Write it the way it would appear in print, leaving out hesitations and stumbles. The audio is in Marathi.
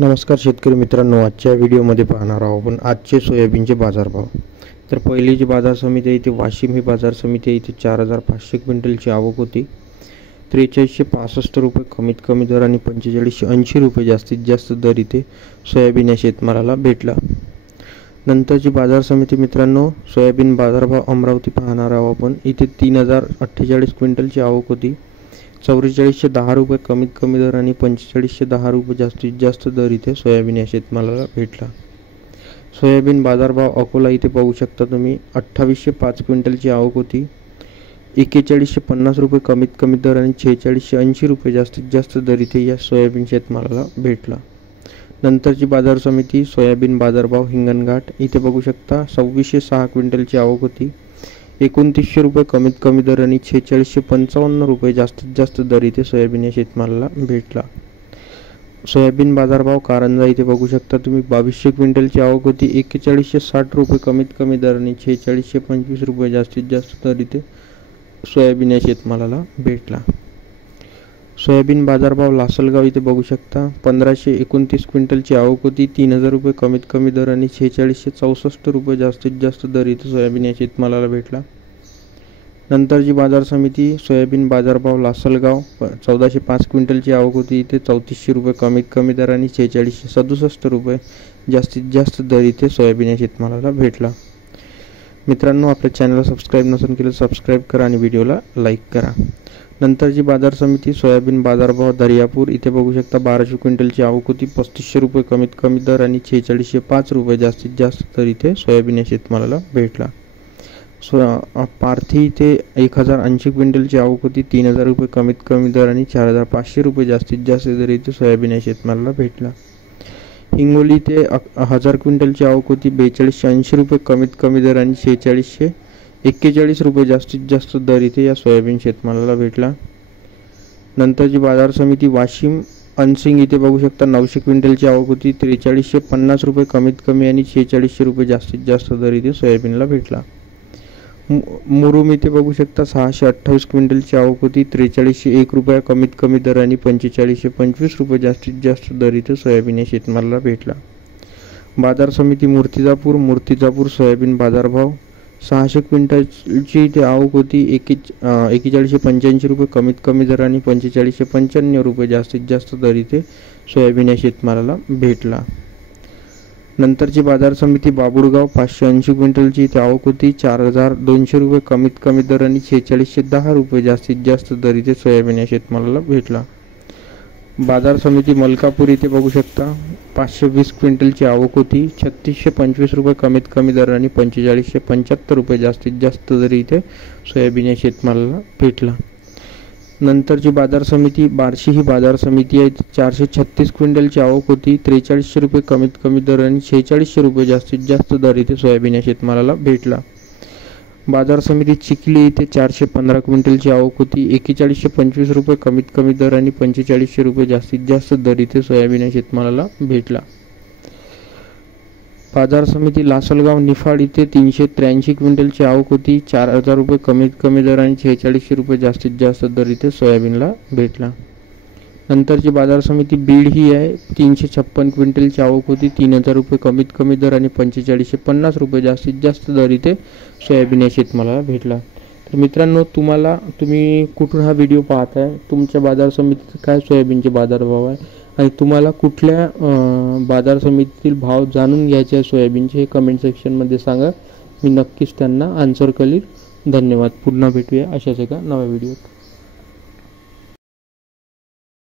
नमस्कार शेतकरी मित्रांनो, आजच्या व्हिडिओमध्ये पाहणार आहोत आपण आजचे सोयाबीनचे बाजारभाव। तर पहिली जी बाजार समिती आहे ती वाशिम ही बाजार समिती आहे। इथे 4500 क्विंटलची आवक होती। 4365 रुपये कमीत कमी दर आणि 4580 रुपये जास्तीत जास्त दर इथे सोयाबीन या शेतमालाला भेटला। नंतरची बाजार समिती मित्रांनो सोयाबीन बाजारभाव अमरावती पाहणार आहोत आपण। इथे 3048 क्विंटलची आवक होती। 4410 रुपये कमीत कमी दर आणि 4510 रुपये जास्तीत जास्त दर इथे सोयाबीन या शेतमालाला भेटला। सोयाबीन बाजारभाव अकोला इथे पाहू शकता तुम्ही 2805 क्विंटलची आवक होती। 4150 रुपये कमीत कमी दर आणि 4680 रुपये जास्तीत जास्त दर इथे या सोयाबीन शेतमालाला भेटला। नंतरची बाजार समिती सोयाबीन बाजारभाव हिंगणघाट इथे बघू शकता 2606 क्विंटलची आवक होती। 2900 रुपये कमीत कमी दर आणि 4655 रुपये जास्तीत जास्त दर इथे सोयाबीन या शेतमालाला भेटला। सोयाबीन बाजारभाव कारंजा इथे बघू शकता तुम्ही 2200 क्विंटलची आवक होती। 4160 रुपये कमीत कमी दर आणि 4625 रुपये जास्तीत जास्त दर इथे सोयाबीन या शेतमालाला भेटला। सोयाबीन बाजारभाव लासलगाव इथे बघू शकता 1529 क्विंटलची आवक होती। 3000 रुपये कमीत कमी दर आणि 4664 रुपये जास्तीत जास्त दर इथे सोयाबीन या शेतमालाला भेटला। नंतरची बाजार समिती सोयाबीन बाजारभाव लासलगाव 1405 क्विंटलची आवक होती। इथे 3400 रुपये कमीत कमी दर आणि 4667 रुपये जास्तीत जास्त दर इथे सोयाबीन या शेतमालाला भेटला। मित्रांनो, आपल्या चॅनलला सबस्क्राईब नसेल केलं सबस्क्राईब करा आणि व्हिडिओला लाईक करा। नंतरची बाजार समिती सोयाबीन बाजारभाव दर्यापूर इथे बघू शकता 1200 क्विंटलची आवक होती। 3500 रुपये कमीत कमी दर आणि 4605 रुपये जास्तीत जास्त दर इथे सोयाबीन या शेतमालाला भेटला। पारधी इथे 1080 क्विंटलची आवक होती। 3000 रुपये कमीत कमी दर आणि 4500 रुपये जास्तीत जास्त दर इथे सोयाबीन या शेतमालाला भेटला। हिंगोली इथे 1000 क्विंटलची आवक होती। 4280 रुपये कमीत कमी दर आणि 4641 रुपये जास्तीत जास्त दर इथे या सोयाबीन शेतमालाला भेटला। नंतरची बाजार समिती वाशिम अनसिंग इथे बघू शकता 900 क्विंटलची आवक होती। 4350 रुपये कमीत कमी आणि 4600 रुपये जास्तीत जास्त दर इथे सोयाबीनला भेटला। मुरुम इथे बघू शकता 628 क्विंटलची आवक होती। 4301 रुपये कमीत कमी दर आणि 4525 रुपये जास्तीत जास्त दर इथे सोयाबीन या शेतमालाला भेटला। बाजार समिती मूर्तिजापूर सोयाबीन बाजारभाव 600 क्विंटलची इथे आवक होती। 4185 रुपये कमीत कमी दर आणि 4595 रुपये जास्तीत जास्त दर इथे सोयाबीन या शेतमालाला भेटला। नंतरची बाजार समिती बाबुळगाव 580 क्विंटलची इथे आवक होती। 4200 रुपये कमीत कमी दर आणि 4610 रुपये जास्तीत जास्त दर इथे सोयाबीन या शेतमालाला भेटला। बाजार समिती मलकापूर इथे बघू शकता 520 क्विंटलची आवक होती। 3625 रुपये कमीत कमी दर आणि 4575 रुपये जास्तीत जास्त दर इथे सोयाबीन या शेतमालाला भेटला। नंतरची बाजार समिती बार्शी ही बाजार समिती आहे। 436 क्विंटलची आवक होती। 4300 रुपये कमीत कमी दर आणि 4600 रुपये जास्तीत जास्त दर इथे सोयाबीन या शेतमालाला भेटला। बाजार समिती चिखली इथे 415 क्विंटलची आवक होती। 4125 रुपये कमीत कमी दर आणि 4500 रुपये जास्तीत जास्त दर इथे सोयाबीन या शेतमालाला भेटला। बाजार समिती लासलगाव निफाड इथे 383 क्विंटलची आवक होती। 4000 रुपये कमीत कमी दर आणि 4600 रुपये जास्तीत जास्त दर इथे सोयाबीनला भेटला। नंतरची बाजार समिती बीड ही आहे। 356 क्विंटलची आवक होती। 3000 रुपये कमीत कमी दर आणि 4550 रुपये जास्तीत जास्त दर इथे सोयाबीन या शेतमालाला भेटला। तर मित्रांनो, तुम्ही कुठून हा व्हिडिओ पाहताय, तुमच्या बाजार समितीत काय सोयाबीनचे बाजारभाव आहे आणि तुम्हाला कुठल्या बाजार समितीतील भाव जाणून घ्यायचे आहे सोयाबीनचे हे कमेंट सेक्शनमध्ये सांगा। मी नक्कीच त्यांना आन्सर करील। धन्यवाद। पुन्हा भेटूया अशाच एका नव्या व्हिडिओत।